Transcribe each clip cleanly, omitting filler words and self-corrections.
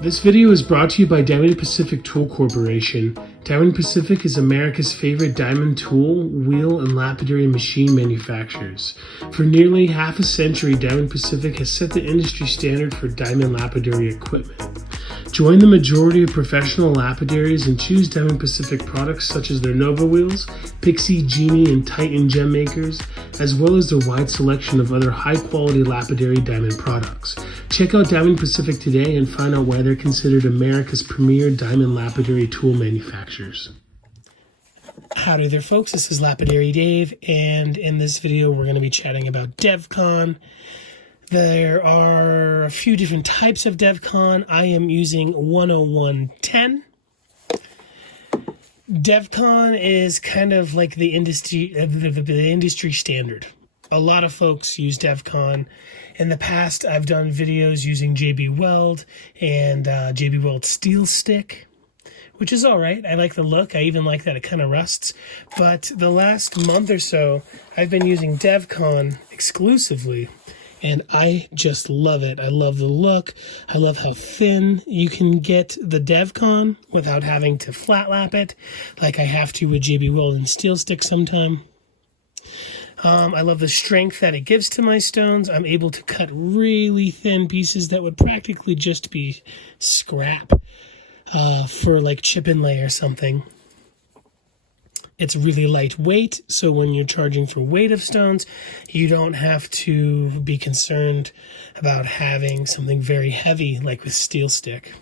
This video is brought to you by Diamond Pacific Tool Corporation. Diamond Pacific is America's favorite diamond tool, wheel, and lapidary machine manufacturers. For nearly half a century, Diamond Pacific has set the industry standard for diamond lapidary equipment. Join the majority of professional lapidaries and choose Diamond Pacific products such as their Nova wheels, Pixie, Genie, and Titan gem makers, as well as their wide selection of other high-quality lapidary diamond products. Check out Diamond Pacific today and find out why they're considered America's premier diamond lapidary tool manufacturers. Howdy there, folks. This is Lapidary Dave, and in this video we're going to be chatting about Devcon. There are a few different types of Devcon. I am using 10110. Devcon is kind of like the industry standard. A lot of folks use Devcon. In the past, I've done videos using JB Weld and JB Weld Steel Stick, which is all right. I like the look. I even like that it kind of rusts. But the last month or so, I've been using Devcon exclusively, and I just love it. I love the look. I love how thin you can get the Devcon without having to flat lap it like I have to with JB Weld and Steel Stick sometime. I love the strength that it gives to my stones. I'm able to cut really thin pieces that would practically just be scrap for like chip inlay or something. It's really lightweight, so when you're charging for weight of stones, you don't have to be concerned about having something very heavy like with Steel Stick.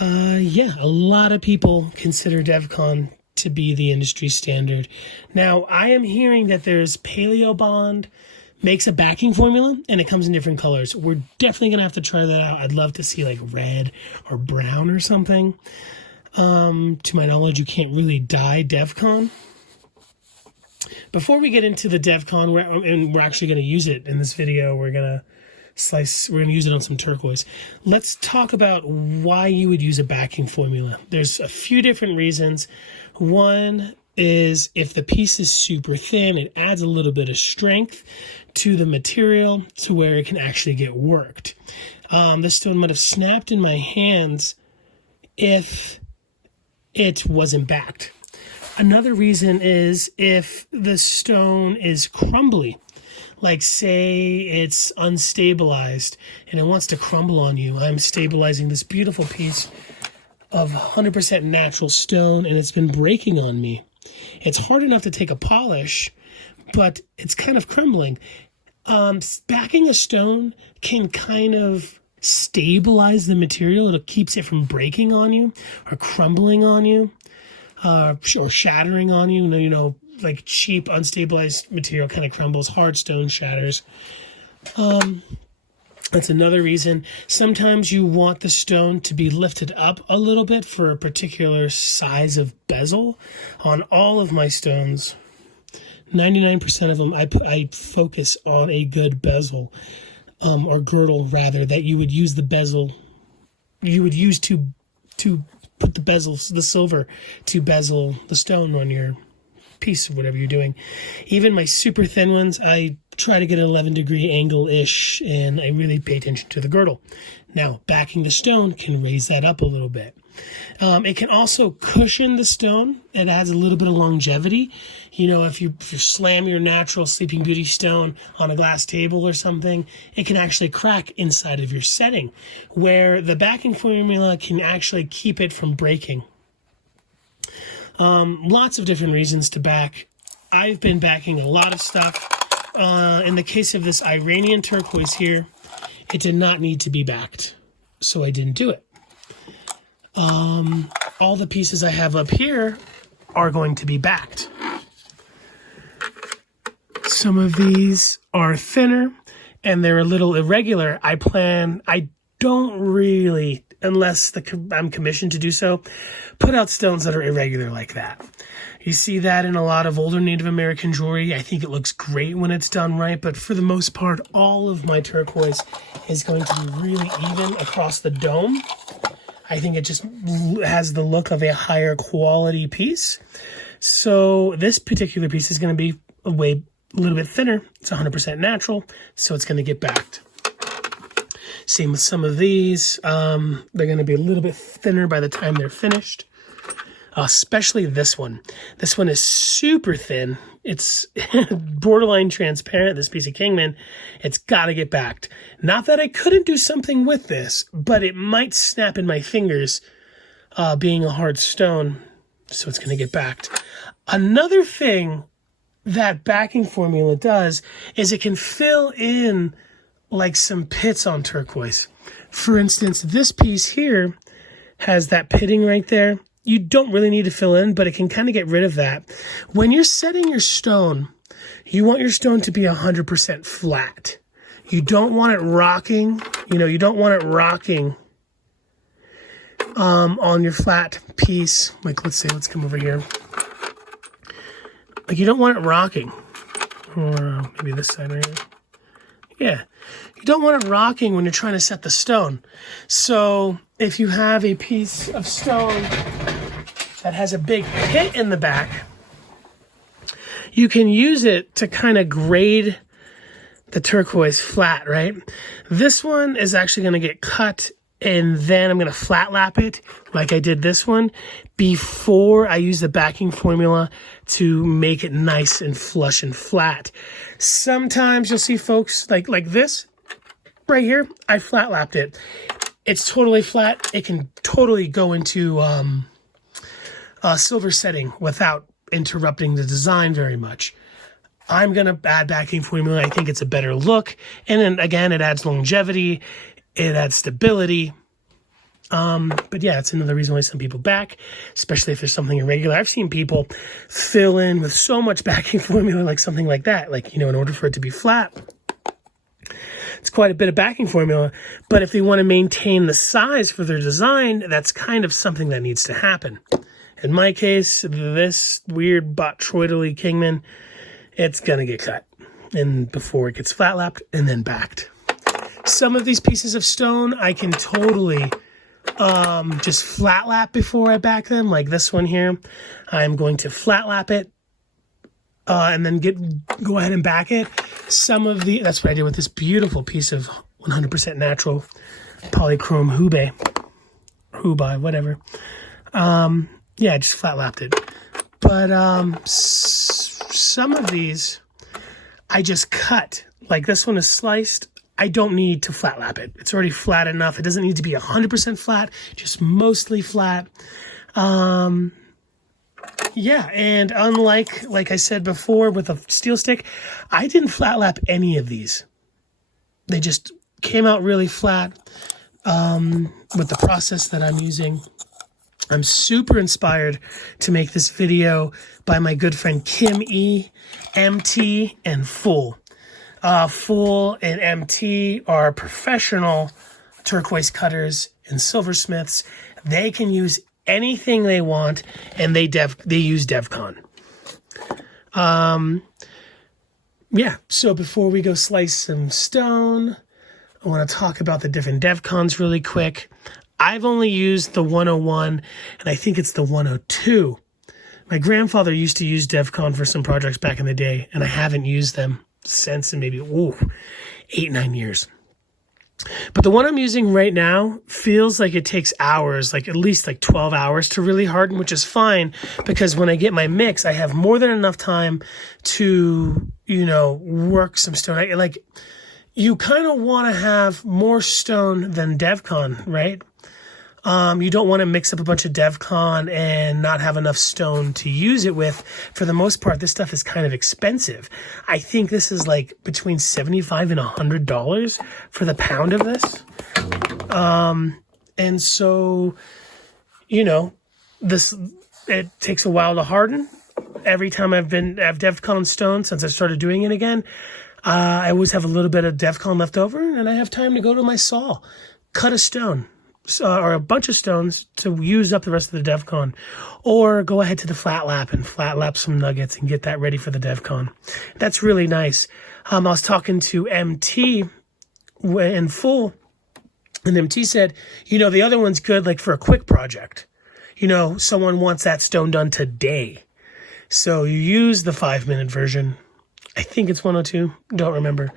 Yeah, a lot of people consider Devcon to be the industry standard. Now, I am hearing that there's Paleo Bond makes a backing formula, and it comes in different colors. We're definitely going to have to try that out. I'd love to see like red or brown or something. To my knowledge, you can't really dye Devcon. Before we get into the Devcon, we're actually going to use it in this video. We're going to use it on some turquoise. Let's talk about why you would use a backing formula. There's a few different reasons. One is if the piece is super thin, it adds a little bit of strength to the material to where it can actually get worked. The stone might have snapped in my hands if it wasn't backed. Another reason is if the stone is crumbly, like say it's unstabilized and it wants to crumble on you. I'm stabilizing this beautiful piece of 100% natural stone and it's been breaking on me. It's hard enough to take a polish, but it's kind of crumbling. Backing a stone can kind of stabilize the material. It keeps it from breaking on you or crumbling on you or shattering on you. You know, like cheap unstabilized material kind of crumbles. Hard stone shatters. That's another reason. Sometimes you want the stone to be lifted up a little bit for a particular size of bezel. On all of my stones, 99% of them, I focus on a good bezel. Or girdle rather, that you would use the bezel, you would use to put the bezels, the silver, to bezel the stone on your piece or whatever you're doing. Even my super thin ones, I try to get an 11-degree angle-ish, and I really pay attention to the girdle. Now, backing the stone can raise that up a little bit. It can also cushion the stone. It adds a little bit of longevity. You know, if you slam your natural Sleeping Beauty stone on a glass table or something, it can actually crack inside of your setting, where the backing formula can actually keep it from breaking. Lots of different reasons to back. I've been backing a lot of stuff. In the case of this Iranian turquoise here, it did not need to be backed, so I didn't do it. All the pieces I have up here are going to be backed. Some of these are thinner and they're a little irregular. I don't really, unless I'm commissioned to do so, put out stones that are irregular like that. You see that in a lot of older Native American jewelry. I think it looks great when it's done right, but for the most part, all of my turquoise is going to be really even across the dome. I think it just has the look of a higher quality piece. So this particular piece is going to be a little bit thinner. It's 100% natural, so it's going to get backed. Same with some of these. They're going to be a little bit thinner by the time they're finished. Especially this one. This one is super thin. It's borderline transparent, this piece of Kingman. It's got to get backed. Not that I couldn't do something with this, but it might snap in my fingers, being a hard stone, so it's going to get backed. Another thing that backing formula does is it can fill in like some pits on turquoise. For instance, this piece here has that pitting right there. You don't really need to fill in, but it can kind of get rid of that. When you're setting your stone, you want your stone to be 100% flat. You don't want it rocking. You don't want it rocking on your flat piece. Like, let's come over here. Like, you don't want it rocking. Or maybe this side right here. Yeah. You don't want it rocking when you're trying to set the stone. So if you have a piece of stone that has a big pit in the back, you can use it to kind of grade the turquoise flat, right? This one is actually going to get cut, and then I'm going to flat lap it like I did this one before I use the backing formula to make it nice and flush and flat. Sometimes you'll see folks like this right here. I flat lapped it. It's totally flat. It can totally go into a silver setting without interrupting the design very much. I'm going to add backing formula. I think it's a better look. And then again, it adds longevity. It adds stability. But yeah, it's another reason why some people back, especially if there's something irregular. I've seen people fill in with so much backing formula, like something like that. Like, in order for it to be flat, it's quite a bit of backing formula. But if they want to maintain the size for their design, that's kind of something that needs to happen. In my case, this weird botroidally Kingman, it's going to get cut and before it gets flat lapped and then backed. Some of these pieces of stone, I can totally just flat lap before I back them. Like this one here, I'm going to flat lap it and then go ahead and back it. That's what I did with this beautiful piece of 100% natural polychrome Hubai, whatever. Yeah, I just flat lapped it. But some of these, I just cut. Like this one is sliced. I don't need to flat lap it. It's already flat enough. It doesn't need to be 100% flat, just mostly flat. Yeah, and unlike, like I said before, with a steel stick, I didn't flat lap any of these. They just came out really flat with the process that I'm using. I'm super inspired to make this video by my good friend Kim E, MT, and Full. Full and MT are professional turquoise cutters and silversmiths. They can use anything they want, and they use Devcon. Yeah, so before we go slice some stone, I want to talk about the different Devcons really quick. I've only used the 101, and I think it's the 102. My grandfather used to use Devcon for some projects back in the day, and I haven't used them since in maybe 8-9 years. But the one I'm using right now feels like it takes hours, like at least like 12 hours to really harden, which is fine because when I get my mix, I have more than enough time to, work some stone. You kind of want to have more stone than Devcon, right? You don't want to mix up a bunch of Devcon and not have enough stone to use it with. For the most part, this stuff is kind of expensive. I think this is like between $75 and $100 for the pound of this. And so, it takes a while to harden. Every time I've Devcon stone since I started doing it again, I always have a little bit of Devcon left over, and I have time to go to my saw, cut a stone. Or a bunch of stones to use up the rest of the Devcon, or go ahead to the flat lap and flat lap some nuggets and get that ready for the Devcon. That's really nice. I was talking to MT in Full, and MT said, the other one's good like for a quick project. Someone wants that stone done today. So you use the 5-minute version. I think it's 102. Don't remember.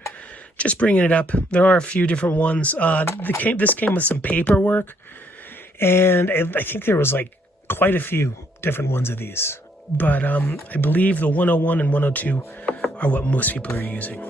just bringing it up. There are a few different ones. This came with some paperwork, and I think there was like quite a few different ones of these. But I believe the 101 and 102 are what most people are using.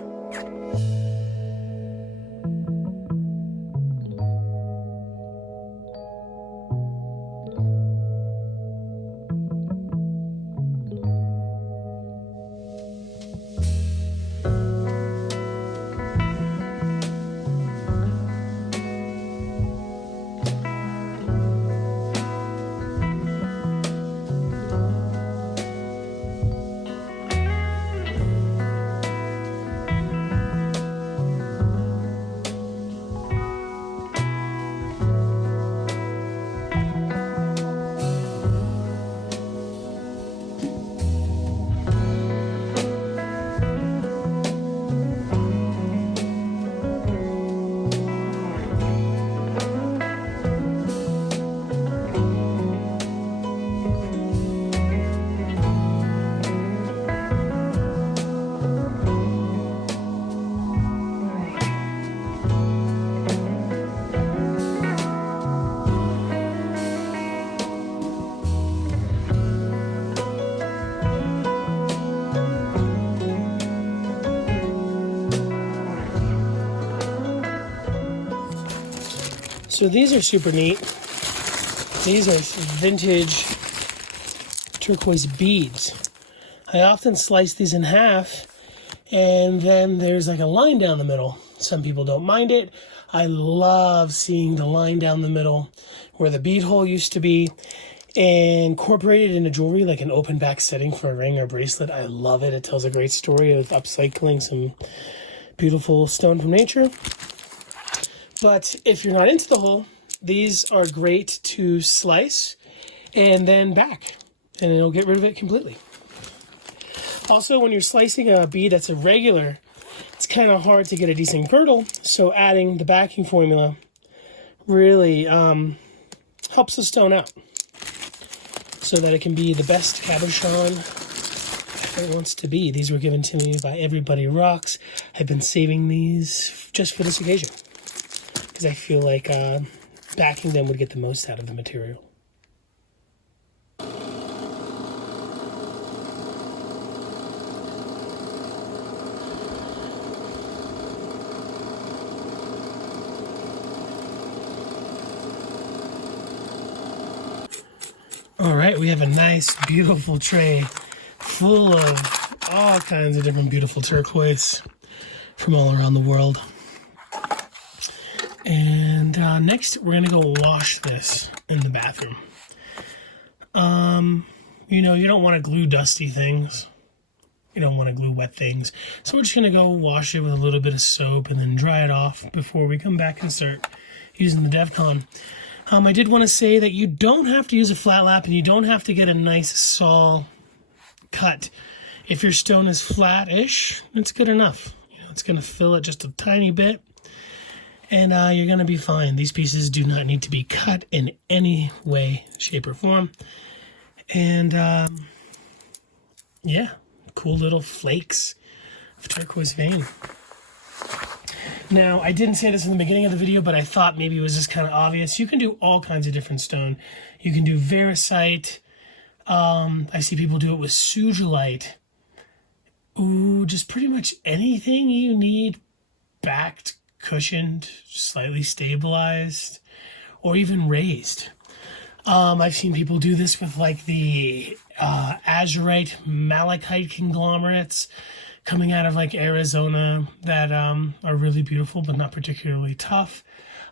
So these are super neat. These are vintage turquoise beads. I often slice these in half, and then there's like a line down the middle. Some people don't mind it. I love seeing the line down the middle where the bead hole used to be, incorporated into jewelry, like an open back setting for a ring or bracelet. I love it. It tells a great story of upcycling some beautiful stone from nature. But if you're not into the hole, these are great to slice and then back, and it'll get rid of it completely. Also, when you're slicing a bead that's irregular, it's kind of hard to get a decent girdle, so adding the backing formula really helps the stone out so that it can be the best cabochon it wants to be. These were given to me by Everybody Rocks. I've been saving these just for this occasion, because I feel like backing them would get the most out of the material. All right, we have a nice, beautiful tray full of all kinds of different beautiful turquoise from all around the world. And next, we're going to go wash this in the bathroom. You know, you don't want to glue dusty things. You don't want to glue wet things. So we're just going to go wash it with a little bit of soap and then dry it off before we come back and start using the Devcon. I did want to say that you don't have to use a flat lap, and you don't have to get a nice saw cut. If your stone is flat-ish, it's good enough. You know, it's going to fill it just a tiny bit, and you're going to be fine. These pieces do not need to be cut in any way, shape, or form. And, yeah, cool little flakes of turquoise vein. Now, I didn't say this in the beginning of the video, but I thought maybe it was just kind of obvious. You can do all kinds of different stone. You can do variscite. I see people do it with sugilite. Ooh, just pretty much anything you need backed, cushioned, slightly stabilized, or even raised. I've seen people do this with like the azurite, malachite conglomerates coming out of like Arizona that are really beautiful but not particularly tough.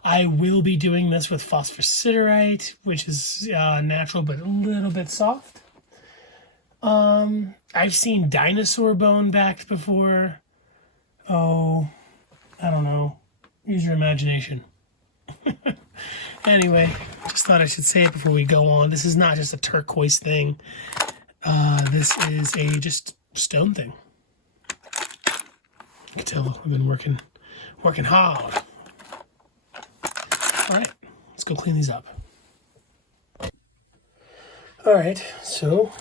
I will be doing this with phosphosiderite, which is natural but a little bit soft. I've seen dinosaur bone backed before. Oh, I don't know. Use your imagination. Anyway, just thought I should say it before we go on. This is not just a turquoise thing. This is a just stone thing. You can tell I've been working hard. All right, let's go clean these up. All right, so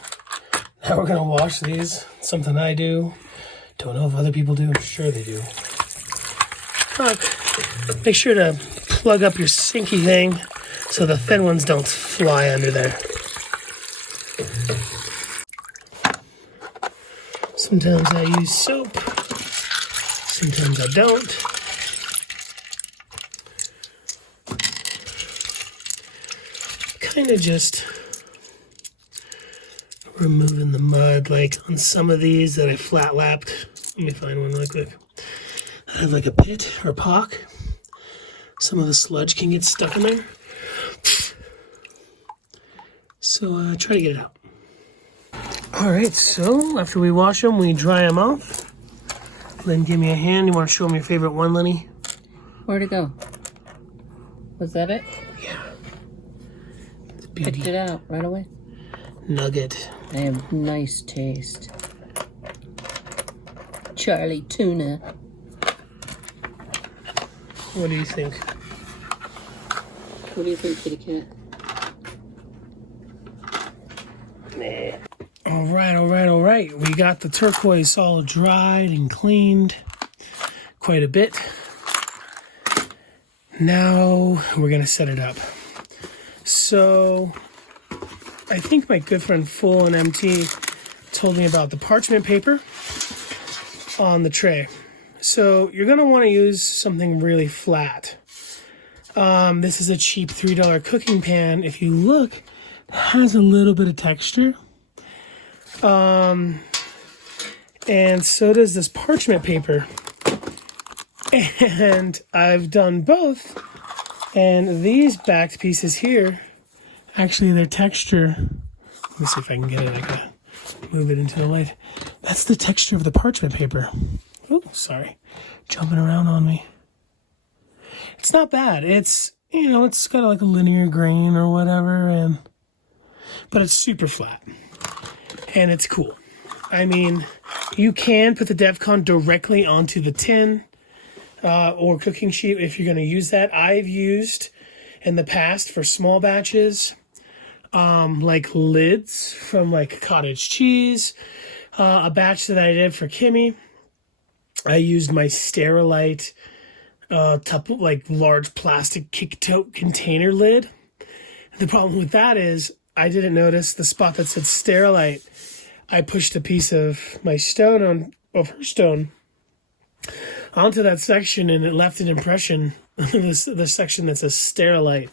now we're gonna wash these. Something I do. Don't know if other people do. I'm sure they do. truck, make sure to plug up your sinky thing so the thin ones don't fly under there. Sometimes I use soap, sometimes I don't. Kind of just removing the mud, like on some of these that I flat lapped. Let me find one real quick. I have like a pit or pock. Some of the sludge can get stuck in there. So try to get it out. All right, so after we wash them, we dry them off. Lynn, give me a hand. You want to show them your favorite one, Lenny? Where'd it go? Was that it? Yeah. Picked it out right away. Nugget. They have nice taste. Charlie tuna. What do you think? What do you think, kitty cat? Nah. All right. We got the turquoise all dried and cleaned quite a bit. Now we're gonna set it up. So I think my good friend Full and MT told me about the parchment paper on the tray. So you're gonna want to use something really flat. This is a cheap $3 cooking pan. If you look, it has a little bit of texture. And so does this parchment paper. And I've done both. And these backed pieces here, actually their texture, let me see if I can get it, I gotta move it into the light. That's the texture of the parchment paper. Oh, sorry, jumping around on me. It's not bad. It's, you know, it's got like a linear grain or whatever, but it's super flat. And it's cool. I mean, you can put the Devcon directly onto the tin or cooking sheet if you're going to use that. I've used in the past for small batches, like lids from like cottage cheese. A batch that I did for Kimmy, I used my Sterilite like large plastic kick-tote container lid. The problem with that is I didn't notice the spot that said Sterilite. I pushed a piece of my stone of her stone onto that section, and it left an impression the section that says Sterilite.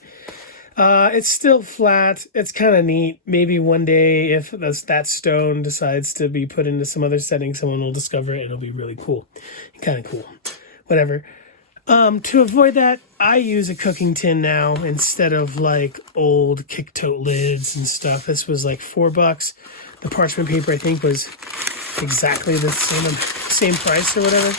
It's still flat. It's kind of neat. Maybe one day if that stone decides to be put into some other setting, someone will discover it. It'll be really cool. Kind of cool. Whatever. To avoid that, I use a cooking tin now instead of like old kick-tote lids and stuff. This was like $4. The parchment paper, I think, was exactly the same price or whatever.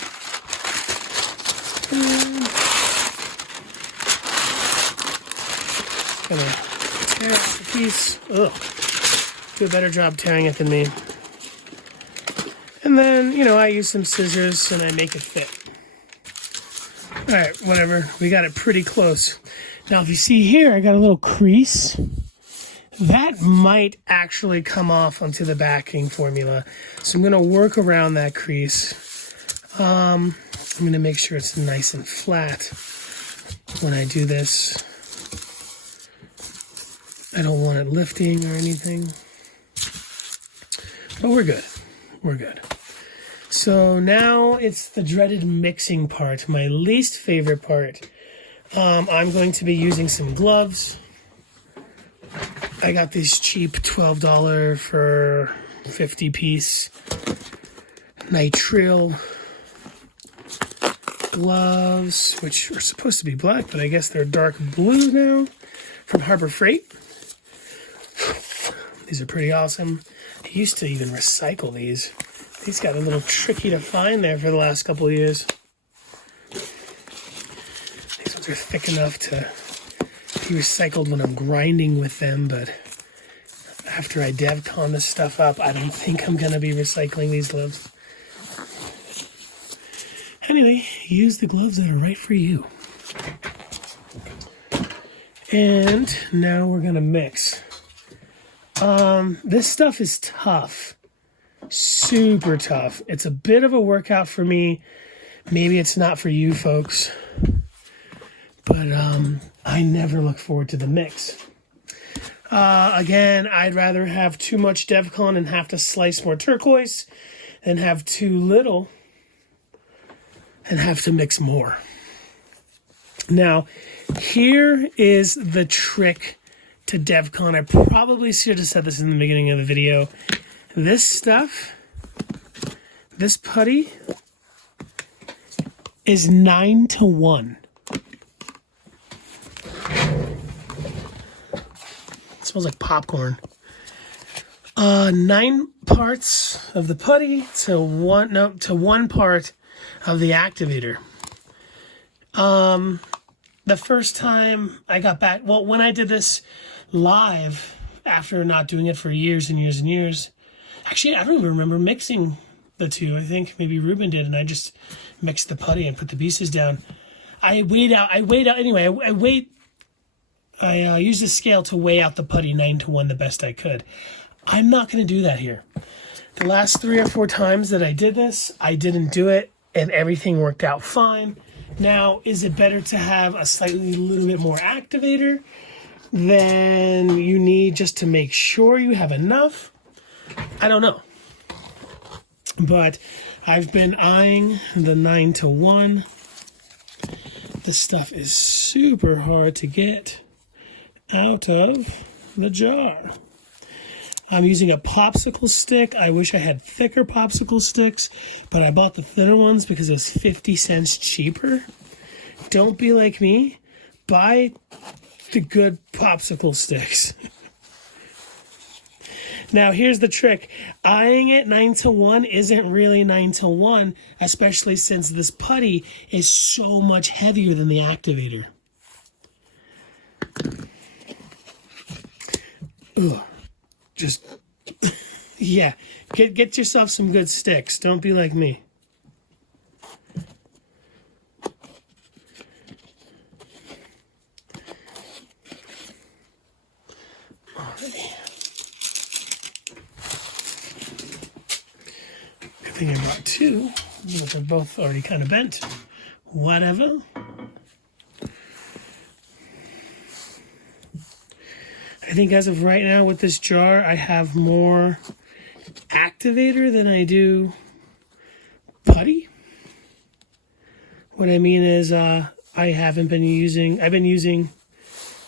Gonna tear off the piece. Ugh. Do a better job tearing it than me. And then, you know, I use some scissors and I make it fit. Alright, whatever. We got it pretty close. Now, if you see here, I got a little crease. That might actually come off onto the backing formula. So I'm going to work around that crease. I'm going to make sure it's nice and flat when I do this. I don't want it lifting or anything. But we're good. We're good. So now it's the dreaded mixing part, my least favorite part. I'm going to be using some gloves. I got these cheap $12 for 50 piece nitrile gloves, which are supposed to be black, but I guess they're dark blue now, from Harbor Freight. These are pretty awesome. I used to even recycle these. These got a little tricky to find there for the last couple of years. These ones are thick enough to be recycled when I'm grinding with them, but after I Devcon this stuff up, I don't think I'm going to be recycling these gloves. Anyway, use the gloves that are right for you. And now we're going to mix. This stuff is tough. Super tough. It's a bit of a workout for me maybe it's not for you folks, but I never look forward to the mix. Again, I'd rather have too much Devcon and have to slice more turquoise than have too little and have to mix more. Now, here is the trick to Devcon. I probably should have said this in the beginning of the video. This stuff, this putty, is 9-to-1. It smells like popcorn. 9 parts of the putty to one part of the activator. The first time I got back, well, when I did this live after not doing it for years and years and years, actually, I don't even remember mixing the two. I think maybe Ruben did, and I just mixed the putty and put the pieces down. I weighed out anyway. I used a scale to weigh out the putty 9-to-1 the best I could. I'm not going to do that here. The last 3 or 4 times that I did this, I didn't do it, and everything worked out fine. Now, is it better to have a little bit more activator than you need just to make sure you have enough? I don't know. But I've been eyeing the 9-to-1. This stuff is super hard to get out of the jar. I'm using a popsicle stick. I wish I had thicker popsicle sticks, but I bought the thinner ones because it was 50 cents cheaper. Don't be like me. Buy the good popsicle sticks. Now, here's the trick. Eyeing it 9-to-1 isn't really 9-to-1, especially since this putty is so much heavier than the activator. Ugh. Just, yeah, get yourself some good sticks. Don't be like me. Alrighty. Good thing I brought 2, but they're both already kind of bent. Whatever. I think as of right now with this jar, I have more activator than I do putty. What I mean is I've been using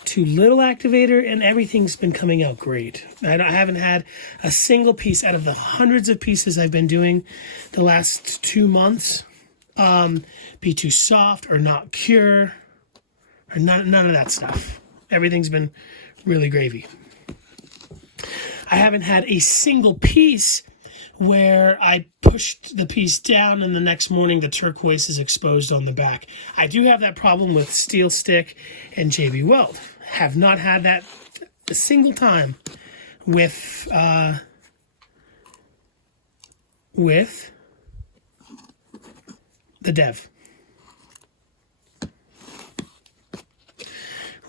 too little activator and everything's been coming out great. I haven't had a single piece out of the hundreds of pieces I've been doing the last 2 months be too soft or not cure or none of that stuff. Everything's been really gravy. I haven't had a single piece where I pushed the piece down and the next morning the turquoise is exposed on the back. I do have that problem with Steel Stick and JB Weld. Have not had that a single time with the Dev.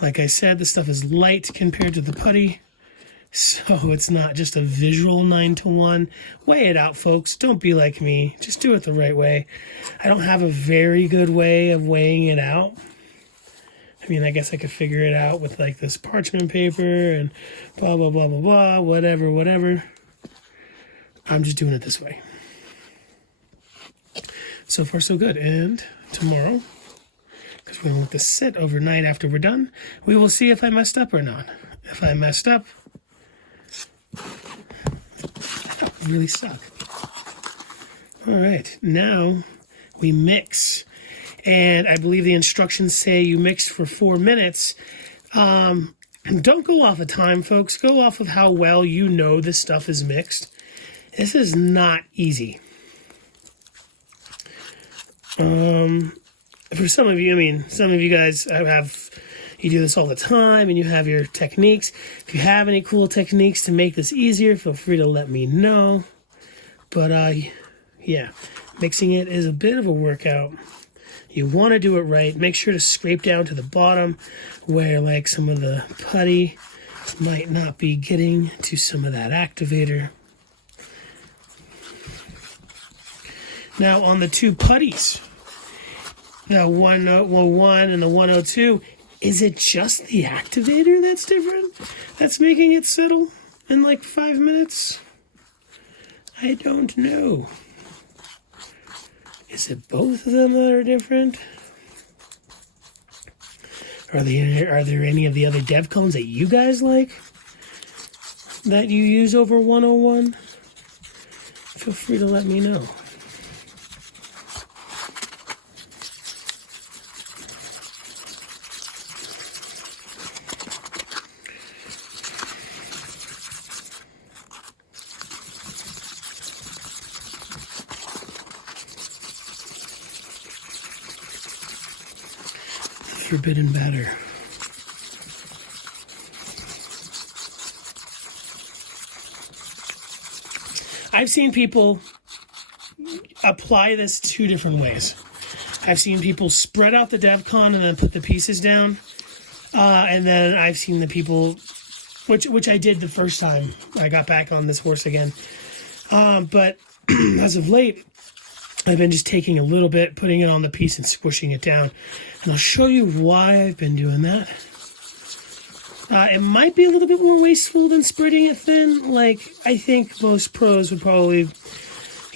Like I said, the stuff is light compared to the putty, so it's not just a visual 9-to-1. Weigh it out, folks. Don't be like me. Just do it the right way. I don't have a very good way of weighing it out. I mean, I guess I could figure it out with like this parchment paper and blah, blah, blah, blah, blah, whatever. I'm just doing it this way. So far, so good. And tomorrow, because we're going to let this sit overnight after we're done, we will see if I messed up or not. If I messed up, that would really suck. All right, now we mix. And I believe the instructions say you mix for 4 minutes. Don't go off of time, folks. Go off of how well you know this stuff is mixed. This is not easy. For some of you, I mean, some of you guys you do this all the time and you have your techniques. If you have any cool techniques to make this easier, feel free to let me know. But, yeah, mixing it is a bit of a workout. You want to do it right. Make sure to scrape down to the bottom where, like, some of the putty might not be getting to some of that activator. Now, on the 2 putties, the 101 and the 102. Is it just the activator that's different? That's making it settle in like 5 minutes? I don't know. Is it both of them that are different? Are there any of the other Devcons that you guys like that you use over 101? Feel free to let me know. Forbidden batter. I've seen people apply this 2 different ways. I've seen people spread out the Devcon and then put the pieces down. And then I've seen the people, which I did the first time I got back on this horse again. But as of late, I've been just taking a little bit, putting it on the piece and squishing it down. And I'll show you why I've been doing that. It might be a little bit more wasteful than spreading it thin. Like, I think most pros would probably,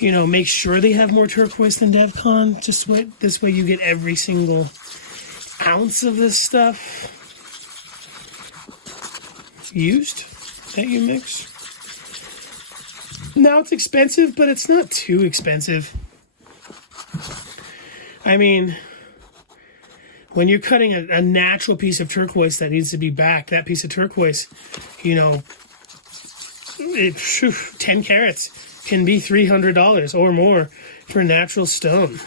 make sure they have more turquoise than Devcon. Just this way you get every single ounce of this stuff used that you mix. Now it's expensive, but it's not too expensive. I mean, when you're cutting a natural piece of turquoise that needs to be back, that piece of turquoise, 10 carats can be $300 or more for natural stone.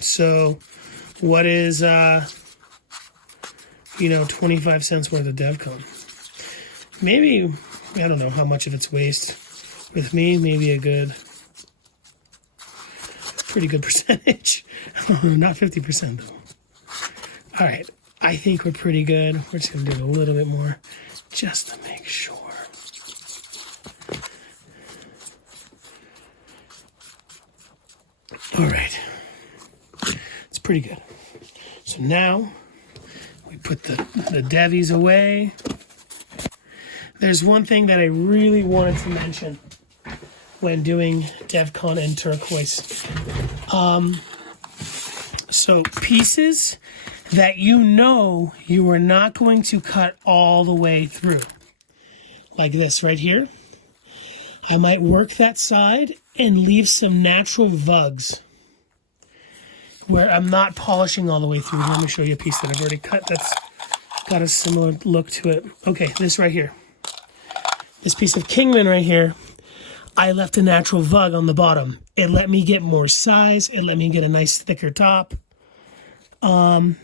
So what is, 25 cents worth of Devcon? Maybe, I don't know how much of it's waste. With me, maybe a pretty good percentage. Not 50% though. All right, I think we're pretty good. We're just gonna do a little bit more just to make sure. All right, it's pretty good. So now we put the devies away. There's one thing that I really wanted to mention when doing Devcon and turquoise. So pieces that you are not going to cut all the way through. Like this right here. I might work that side and leave some natural vugs where I'm not polishing all the way through. Let me show you a piece that I've already cut that's got a similar look to it. Okay, this right here. This piece of Kingman right here, I left a natural vug on the bottom. It let me get more size. It let me get a nice thicker top. And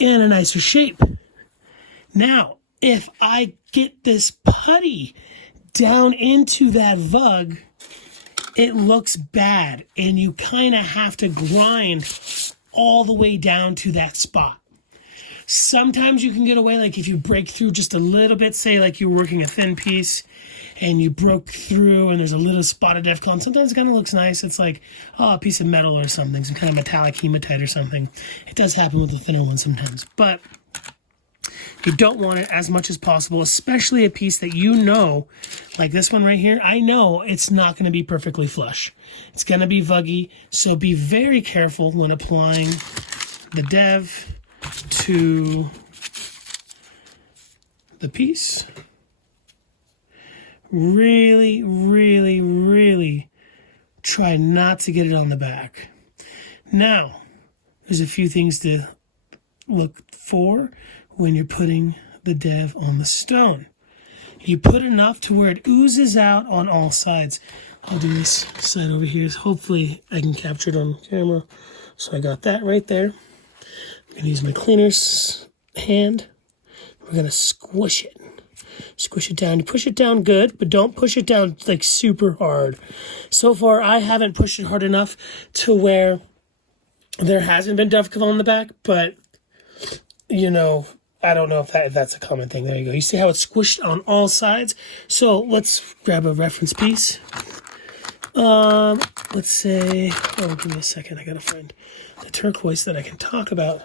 a nicer shape. Now, if I get this putty down into that vug, it looks bad. And you kind of have to grind all the way down to that spot. Sometimes you can get away, like if you break through just a little bit, say like you're working a thin piece and you broke through and there's a little spot of Devcon. Sometimes it kind of looks nice. It's like, a piece of metal or something, some kind of metallic hematite or something. It does happen with the thinner one sometimes, but you don't want it as much as possible, especially a piece that like this one right here, I know it's not going to be perfectly flush. It's going to be vuggy, so be very careful when applying the Dev to the piece. Really, really, really try not to get it on the back. Now, there's a few things to look for when you're putting the Dev on the stone. You put enough to where it oozes out on all sides. I'll do this side over here. Hopefully I can capture it on camera. So I got that right there. I'm going to use my cleaner's hand. We're going to squish it. Squish it down. You push it down good, but don't push it down like super hard. So far, I haven't pushed it hard enough to where there hasn't been Devcon on the back, but, I don't know if that's a common thing. There you go. You see how it's squished on all sides? So let's grab a reference piece. Let's say, oh, give me a second. I gotta find the turquoise that I can talk about.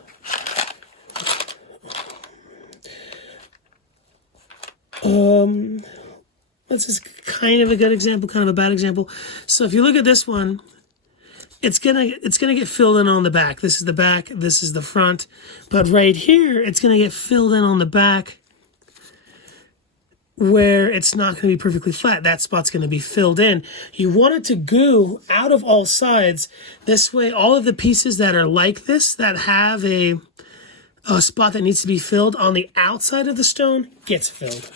This is kind of a good example, kind of a bad example. So if you look at this one, it's gonna get filled in on the back. This is the back, this is the front. But right here, it's gonna get filled in on the back where it's not gonna be perfectly flat. That spot's gonna be filled in. You want it to go out of all sides. This way, all of the pieces that are like this, that have a spot that needs to be filled on the outside of the stone, gets filled.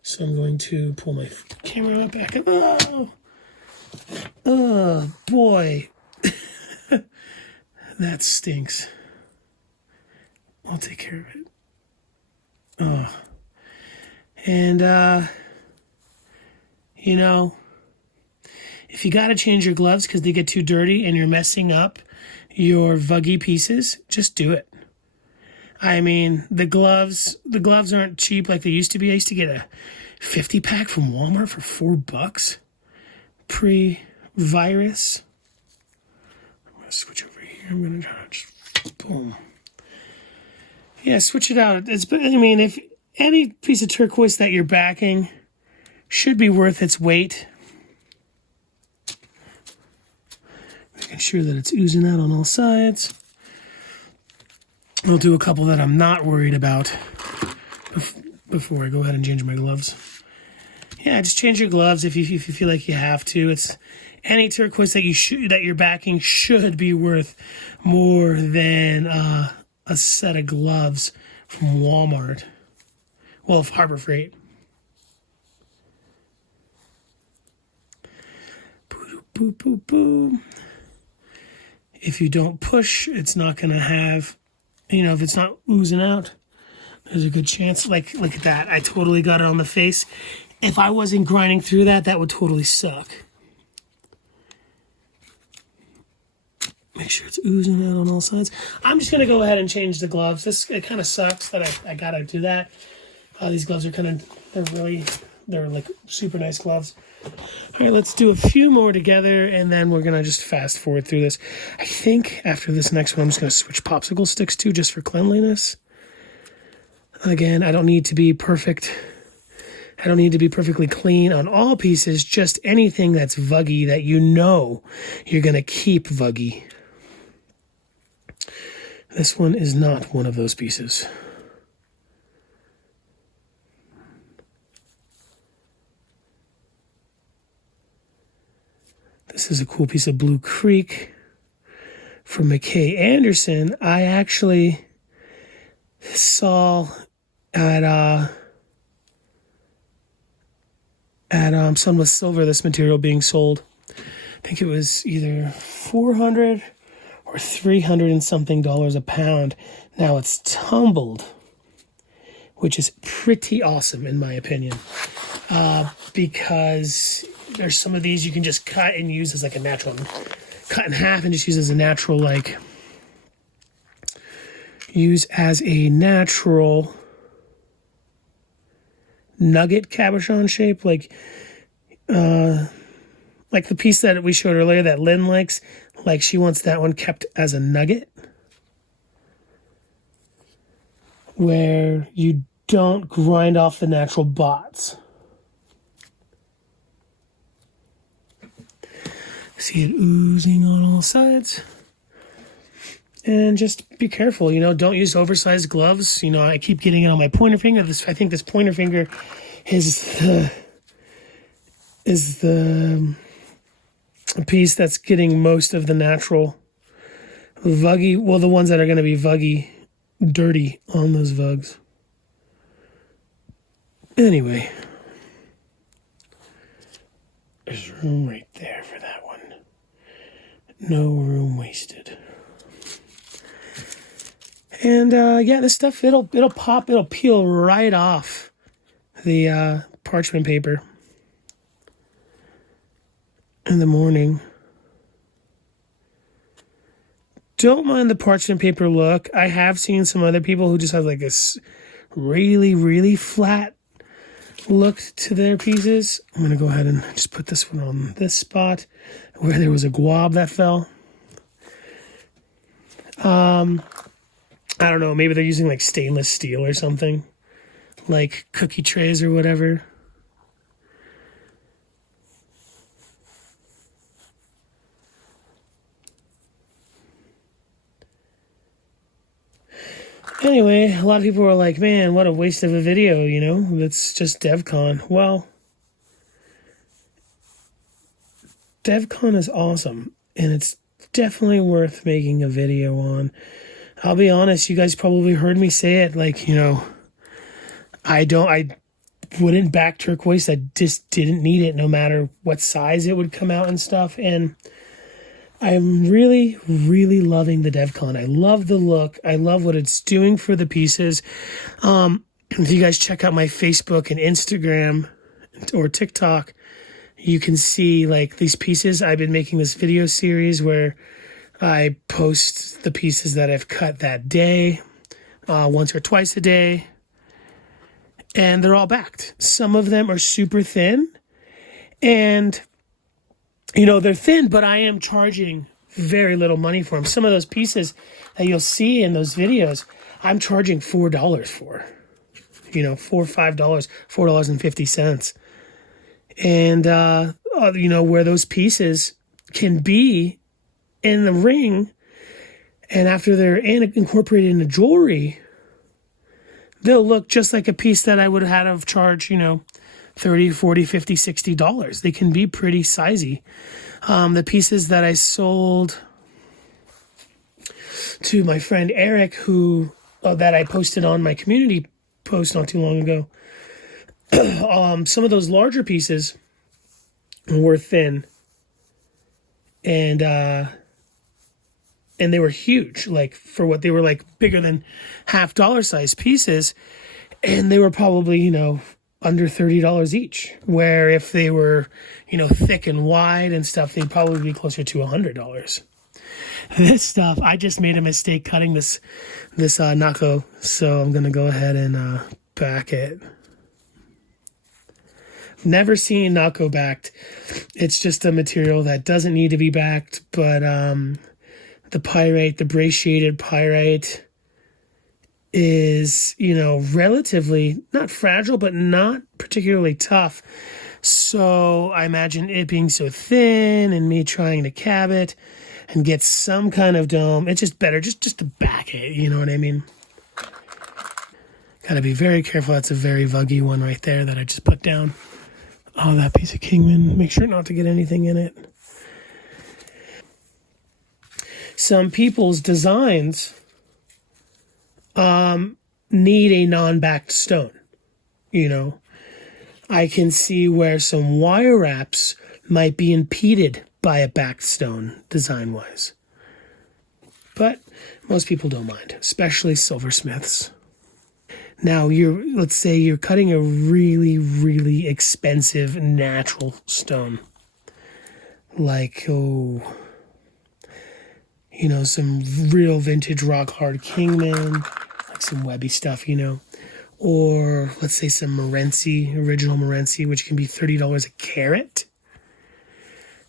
So I'm going to pull my camera back up. Oh boy. That stinks. I'll take care of it. Oh. And, you know, if you got to change your gloves because they get too dirty and you're messing up your vuggy pieces, just do it. I mean, the gloves aren't cheap like they used to be. I used to get a 50 pack from Walmart for $4 pre-virus. I'm gonna switch over here. I'm gonna just boom. Yeah, switch it out. I mean, if any piece of turquoise that you're backing should be worth its weight. Making sure that it's oozing out on all sides. I'll do a couple that I'm not worried about before I go ahead and change my gloves. Yeah, just change your gloves if you feel like you have to. It's any turquoise that you're backing should be worth more than a set of gloves from Walmart. Well, Harbor Freight. Boo, boo, boo, boo. If you don't push, it's not going to have, if it's not oozing out, there's a good chance. Like, look at that. I totally got it on the face. If I wasn't grinding through that, that would totally suck. Make sure it's oozing out on all sides. I'm just going to go ahead and change the gloves. It kind of sucks that I got to do that. These gloves are they're like super nice gloves. All right, let's do a few more together, and then we're going to just fast forward through this. I think after this next one, I'm just going to switch popsicle sticks too, just for cleanliness. Again, I don't need to be perfect. I don't need to be perfectly clean on all pieces, just anything that's vuggy that you know you're going to keep vuggy. This one is not one of those pieces. This is a cool piece of Blue Creek from McKay Anderson. I actually saw at Sunless Silver this material being sold. I think it was either $400 or $300 and something a pound. Now it's tumbled, which is pretty awesome in my opinion, because there's some of these you can just cut and use as like a natural, cut in half and just use as a natural, nugget cabochon shape, like the piece that we showed earlier that Lynn likes. Like she wants that one kept as a nugget, where you don't grind off the natural bots. See it oozing on all sides. And just be careful, don't use oversized gloves. I keep getting it on my pointer finger. I think this pointer finger is the piece that's getting most of the natural vuggy, well, the ones that are going to be vuggy, dirty on those vugs. Anyway, there's room right there for that one. No room wasted. And yeah, this stuff, it'll pop, it'll peel right off the parchment paper in the morning. Don't mind the parchment paper look. I have seen some other people who just have like this really, really flat look to their pieces. I'm going to go ahead and just put this one on this spot where there was a guab that fell. I don't know, maybe they're using like stainless steel or something, like cookie trays or whatever. Anyway, a lot of people were like, man, what a waste of a video, you know? That's just Devcon. Well, Devcon is awesome, and it's definitely worth making a video on. I'll be honest, you guys probably heard me say it, like, you know, I wouldn't back turquoise. I just didn't need it no matter what size it would come out and stuff. And I'm really, really loving the Devcon. I love the look. I love what it's doing for the pieces. If you guys check out my Facebook and Instagram or TikTok, you can see like these pieces. I've been making this video series where I post the pieces that I've cut that day, once or twice a day, and they're all backed. Some of them are super thin, and you know, they're thin, but I am charging very little money for them. Some of those pieces that you'll see in those videos, I'm charging $4 for, you know, $4 or $5, $4.50. And, you know, where those pieces can be in the ring, and after they're incorporated into jewelry, they'll look just like a piece that I would have had of charge, you know, $30, $40, $50, $60. They can be pretty sizey. The pieces that I sold to my friend Eric, who that I posted on my community post not too long ago, some of those larger pieces were thin, and they were huge, like for what they were, like bigger than $half size pieces, and they were probably, you know, under $30 each, where if they were, you know, thick and wide and stuff, they'd probably be closer to $100. This stuff, I just made a mistake cutting this Nako, so I'm gonna go ahead and back it. Never seen Nako backed. It's just a material that doesn't need to be backed, but the pyrite, the brachiated pyrite, is, you know, relatively not fragile, but not particularly tough. So I imagine it being so thin and me trying to cab it and get some kind of dome, it's just better just to back it, you know what I mean? Gotta be very careful. That's a very vuggy one right there that I just put down. Oh, that piece of Kingman. Make sure not to get anything in it. Some people's designs need a non-backed stone. You know, I can see where some wire wraps might be impeded by a backed stone design-wise. But most people don't mind, especially silversmiths. Now, let's say you're cutting a really, really expensive natural stone. Like, you know, some real vintage rock hard Kingman, like some Webby stuff, you know. Or let's say some Morenci, original Morenci, which can be $30 a carat.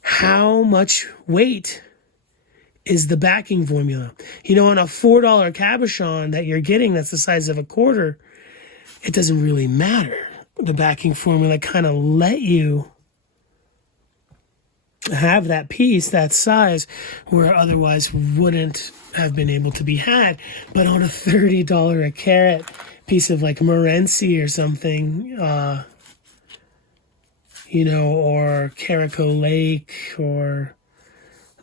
How much weight is the backing formula? You know, on a $4 cabochon that you're getting that's the size of a quarter, it doesn't really matter. The backing formula kind of let you have that piece, that size, where otherwise wouldn't have been able to be had. But on a $30 a carat piece of like Morenci or something, you know, or Caraco Lake or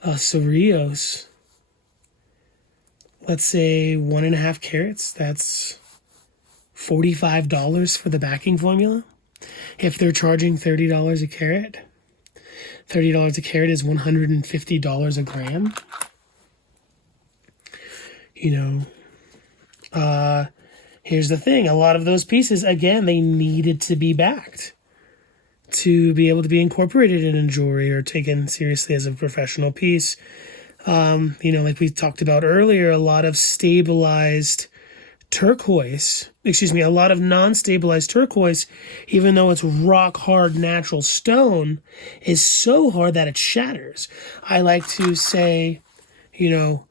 Cerrillos, let's say 1.5 carats, that's $45 for the backing formula. If they're charging $30 a carat, $30 a carat is $150 a gram. You know, here's the thing. A lot of those pieces, again, they needed to be backed to be able to be incorporated in jewelry or taken seriously as a professional piece. You know, like we talked about earlier, a lot of stabilized turquoise, excuse me, a lot of non-stabilized turquoise, even though it's rock hard natural stone, is so hard that it shatters. I like to say, you know,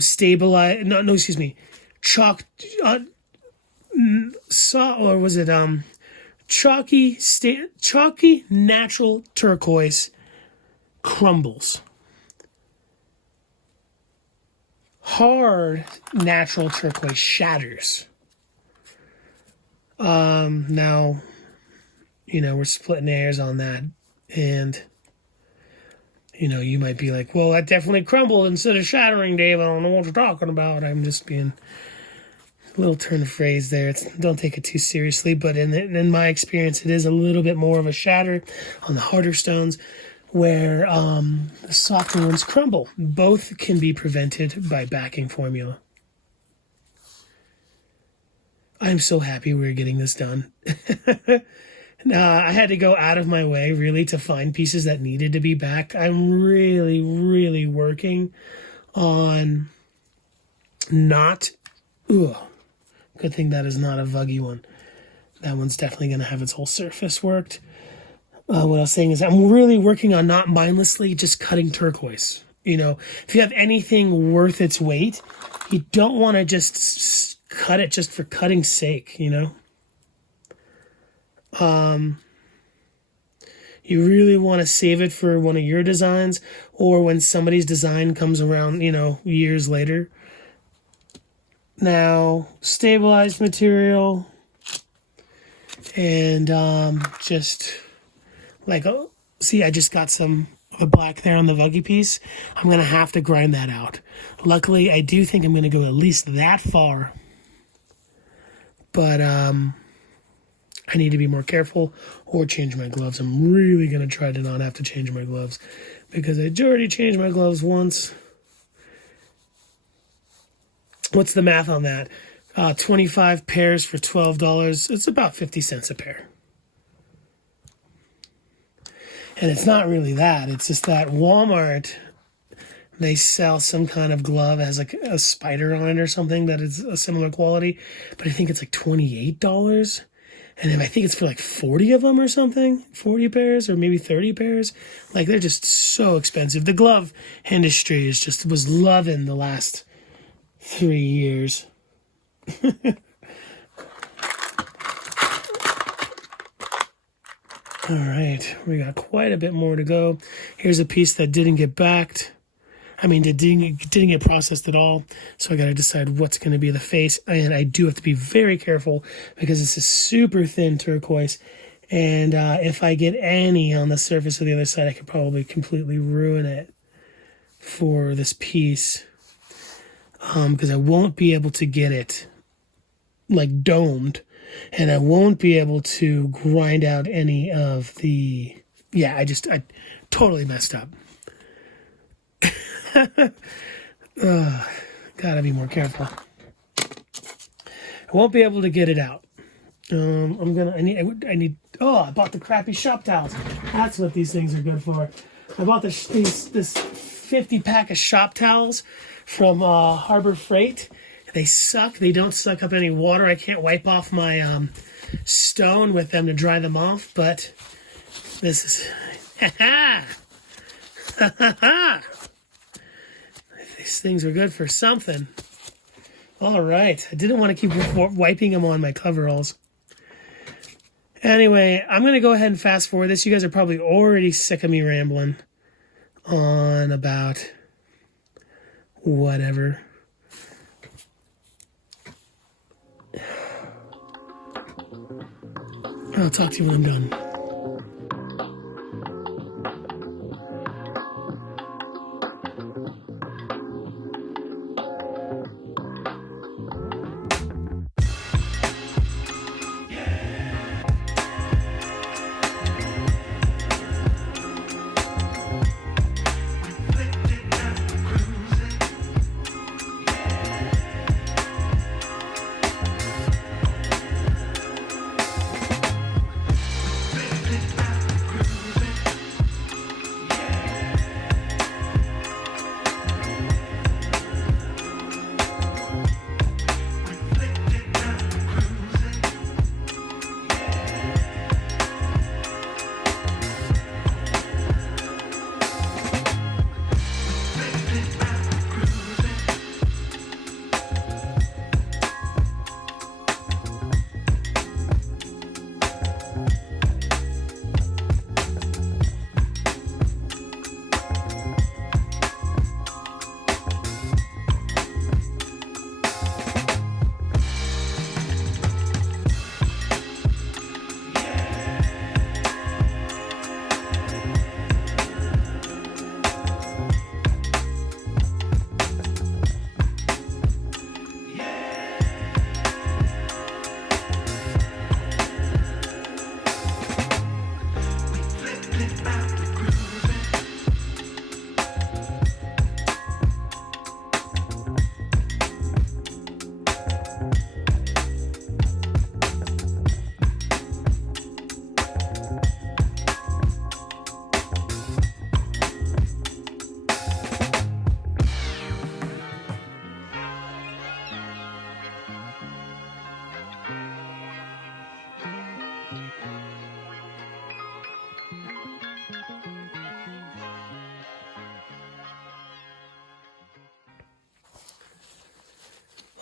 stabilize, no, excuse me, chalk, or was it, chalky natural turquoise crumbles. Hard natural turquoise shatters. Now, you know, we're splitting hairs on that, and you know, you might be like, well, that definitely crumbled instead of shattering, Dave. I don't know what you're talking about. I'm just being a little turn of phrase there. Don't take it too seriously, but in my experience, it is a little bit more of a shatter on the harder stones, where the softer ones crumble. Both can be prevented by backing formula. I'm so happy we're getting this done. I had to go out of my way, really, to find pieces that needed to be back. I'm really, really working on not... Ugh, good thing that is not a vuggy one. That one's definitely going to have its whole surface worked. What I was saying is I'm really working on not mindlessly just cutting turquoise. You know, if you have anything worth its weight, you don't want to just cut it just for cutting's sake, you know? You really want to save it for one of your designs, or when somebody's design comes around, you know, years later. Now, stabilized material, and just... like, oh, see, I just got some of a black there on the vuggy piece. I'm going to have to grind that out. Luckily, I do think I'm going to go at least that far. But I need to be more careful or change my gloves. I'm really going to try to not have to change my gloves, because I already changed my gloves once. What's the math on that? 25 pairs for $12. It's about 50 cents a pair. And it's not really that. It's just that Walmart, they sell some kind of glove that has like a spider on it or something that is a similar quality. But I think it's like $28. And then I think it's for like 40 of them or something. 40 pairs or maybe 30 pairs. Like, they're just so expensive. The glove industry was loving the last 3 years. All right, we got quite a bit more to go. Here's a piece that didn't get backed. I mean, it didn't get processed at all. So I got to decide what's going to be the face. And I do have to be very careful because it's a super thin turquoise. And if I get any on the surface of the other side, I could probably completely ruin it for this piece. Because I won't be able to get it like domed. And I won't be able to grind out any of the... Yeah, I totally messed up. Gotta be more careful. I won't be able to get it out. I need... Oh, I bought the crappy shop towels. That's what these things are good for. I bought this 50-pack of shop towels from Harbor Freight. They suck. They don't suck up any water. I can't wipe off my stone with them to dry them off, but this is... These things are good for something. All right. I didn't want to keep wiping them on my coveralls. Anyway, I'm going to go ahead and fast forward this. You guys are probably already sick of me rambling on about whatever. I'll talk to you when I'm done.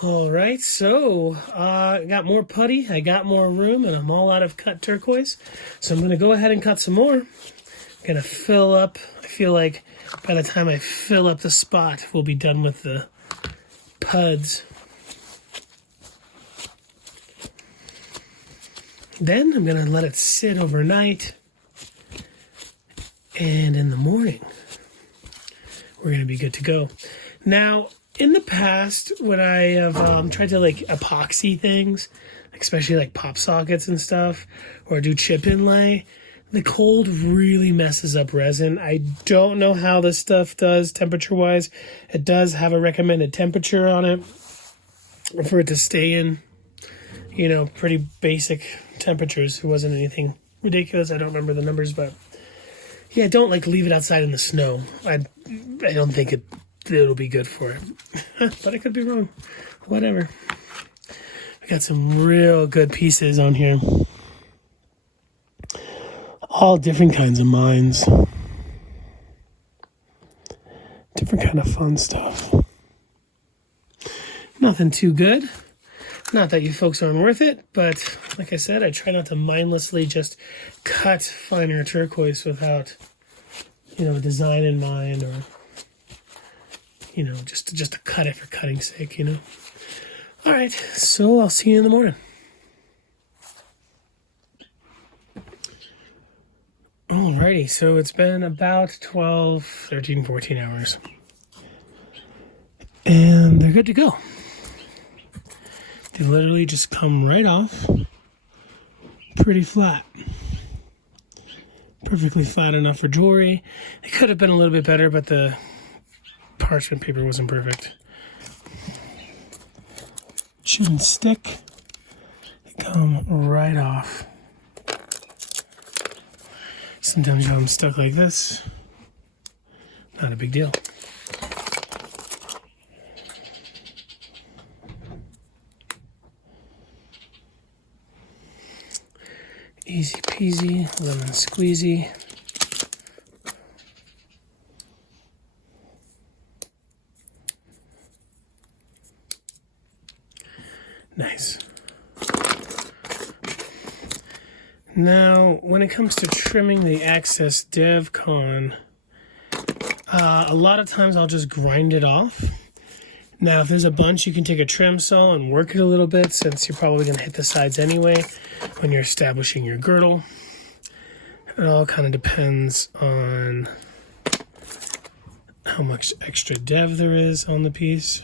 All right, so I got more putty, I got more room, and I'm all out of cut turquoise. So I'm going to go ahead and cut some more. I'm going to fill up. I feel like by the time I fill up the spot, we'll be done with the puds. Then I'm going to let it sit overnight. And in the morning, we're going to be good to go. Now, in the past, when I have tried to like epoxy things, especially like pop sockets and stuff, or do chip inlay, the cold really messes up resin. I don't know how this stuff does temperature-wise. It does have a recommended temperature on it for it to stay in, you know, pretty basic temperatures. It wasn't anything ridiculous. I don't remember the numbers, but yeah, don't like leave it outside in the snow. I don't think it'll be good for it. But I could be wrong. Whatever. We got some real good pieces on here. All different kinds of mines. Different kind of fun stuff. Nothing too good. Not that you folks aren't worth it, but like I said, I try not to mindlessly just cut finer turquoise without, you know, design in mind, or, you know, just to cut it for cutting's sake, you know. All right, so I'll see you in the morning. Alrighty, so it's been about 12, 13, 14 hours. And they're good to go. They literally just come right off. Pretty flat. Perfectly flat enough for jewelry. It could have been a little bit better, but the parchment paper wasn't perfect. Shouldn't stick. They come right off. Sometimes I'm stuck like this. Not a big deal. Easy peasy, lemon squeezy. Nice. Now, when it comes to trimming the excess Devcon, a lot of times I'll just grind it off. Now, if there's a bunch, you can take a trim saw and work it a little bit, since you're probably going to hit the sides anyway when you're establishing your girdle. It all kind of depends on how much extra dev there is on the piece.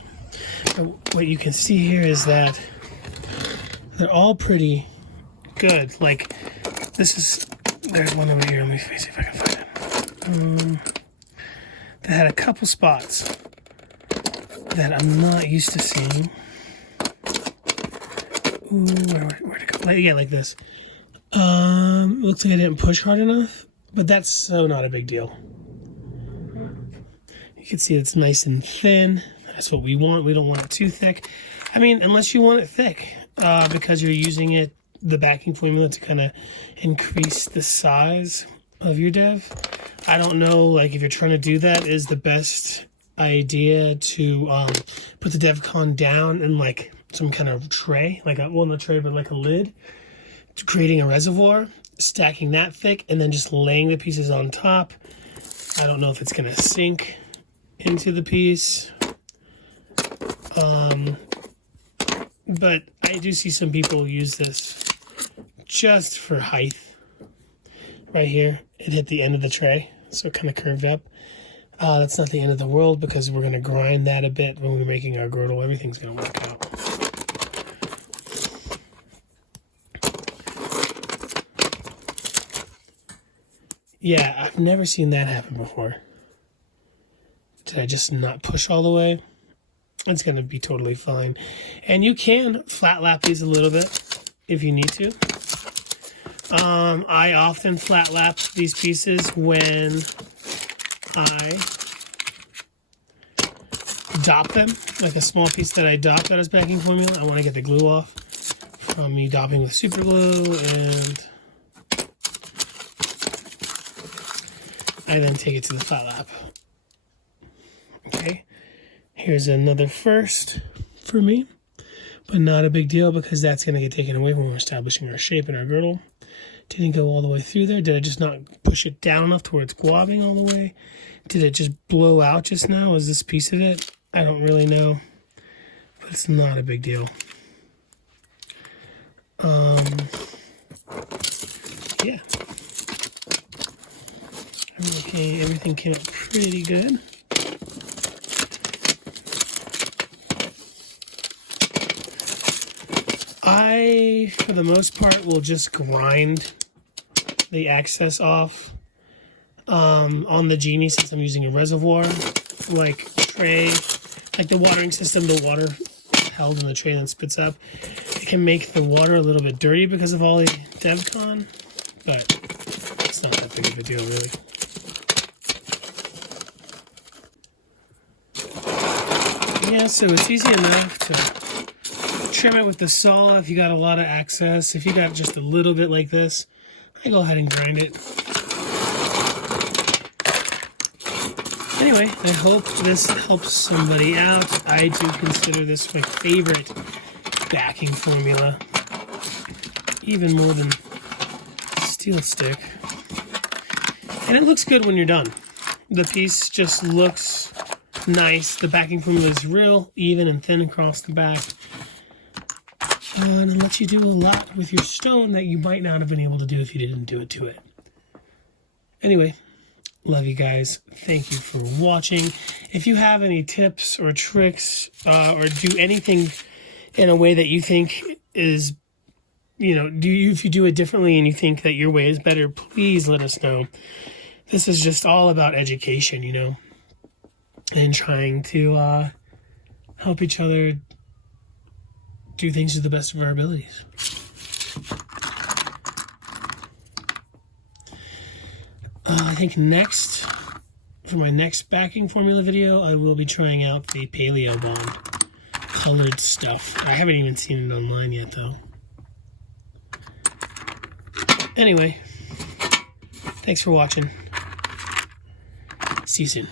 But what you can see here is that they're all pretty good. Like, this is, there's one over here. Let me see if I can find it. They had a couple spots that I'm not used to seeing. Ooh, where'd it go? Yeah, like this. Looks like I didn't push hard enough, but that's so not a big deal. You can see it's nice and thin. That's what we want. We don't want it too thick. I mean, unless you want it thick, because you're using it, the backing formula, to kind of increase the size of your dev. I don't know, like, if you're trying to do that, is the best idea to put the Devcon down in like some kind of tray, like a, well, not a tray, but like a lid, creating a reservoir, stacking that thick, and then just laying the pieces on top. I don't know if it's going to sink into the piece. But I do see some people use this just for height. Right here, it hit the end of the tray, so it kind of curved up. That's not the end of the world, because we're going to grind that a bit when we're making our girdle. Everything's going to work out. Yeah, I've never seen that happen before. Did I just not push all the way? It's going to be totally fine. And you can flat lap these a little bit if you need to. I often flat lap these pieces when I dop them, like a small piece that I dop that is backing formula. I want to get the glue off from me dopping with super glue, and I then take it to the flat lap. Okay, here's another first for me, but not a big deal because that's going to get taken away when we're establishing our shape and our girdle. Didn't go all the way through there. Did I just not push it down enough to where it's globbing all the way? Did it just blow out just now? Is this piece of it? I don't really know, but it's not a big deal. Yeah. Okay, everything came out pretty good. I, for the most part, will just grind the excess off on the Genie, since I'm using a reservoir like tray, like the watering system, the water held in the tray then spits up. It can make the water a little bit dirty because of all the Devcon, but it's not that big of a deal, really. Yeah, so it's easy enough to trim it with the saw if you got a lot of excess. If you got just a little bit like this, I go ahead and grind it. Anyway, I hope this helps somebody out. I do consider this my favorite backing formula, even more than steel stick. And it looks good when you're done. The piece just looks nice. The backing formula is real even and thin across the back. And it lets you do a lot with your stone that you might not have been able to do if you didn't do it to it. Anyway, love you guys. Thank you for watching. If you have any tips or tricks or do anything in a way that you think is, if you do it differently and you think that your way is better, please let us know. This is just all about education, and trying to help each other do things to the best of our abilities. I think next, for my next backing formula video, I will be trying out the Paleo Bond colored stuff. I haven't even seen it online yet, though. Anyway, thanks for watching. See you soon.